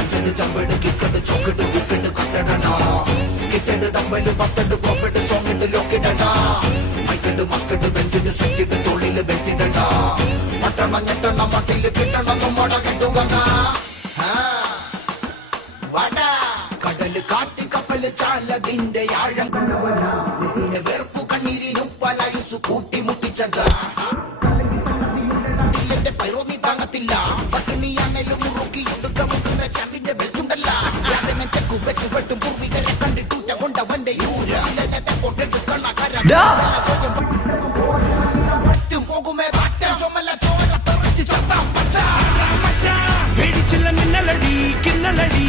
ബെഞ്ചിന് ചമ്പട് കിക്കട് ചോക്കിട്ട് വിക്കട്ട് കട്ടടടാ കിട്ടട് ഡമ്പല് പത്തട് കോപ്പട്ട് സോങ്ങിട്ട് ലോക്കിടടാ മൈക്കട്ട് മസ്കട്ട് ബെഞ്ചിന് സെറ്റിട്ട് തൊള്ളില് ബെത്തിടടാ മട്ടണ ഞെട്ടണ മട്ടില് കിട്ടണ നമ്മട കിട്ടുകതാ കടല് കാട്ടി കപ്പല് ചാലതിന്റെ ആഴം കണ്ടവനാ വെറുപ്പു കണ്ണീരിനും പലയുസു കൂട്ടി മുട്ടിച്ചതാ ഇല്ലെന്റെ പൈറോന്നി താങ്ങത്തില്ല പട്ടിണിയാണേലും മുറുക്കി ഒതുക്ക മുട്ടുന്ന ചാമ്പിന്റെ ബെൽറ്റുണ്ടല്ല അതിനെ ചെക്കു വെച്ചു വെട്ടും പൂർവികരെ കണ്ടിട്ടൂറ്റ കൊണ്ടവന്റെ യൂര കൊണ്ടെടുത്ത് കണ്ണാക്കാരും പോകുമേ കാറ്റം ചുമല ചോര തെറിച്ച് ചത്താം പച്ച പേടിച്ചില്ല മിന്നലടി കിന്നലടി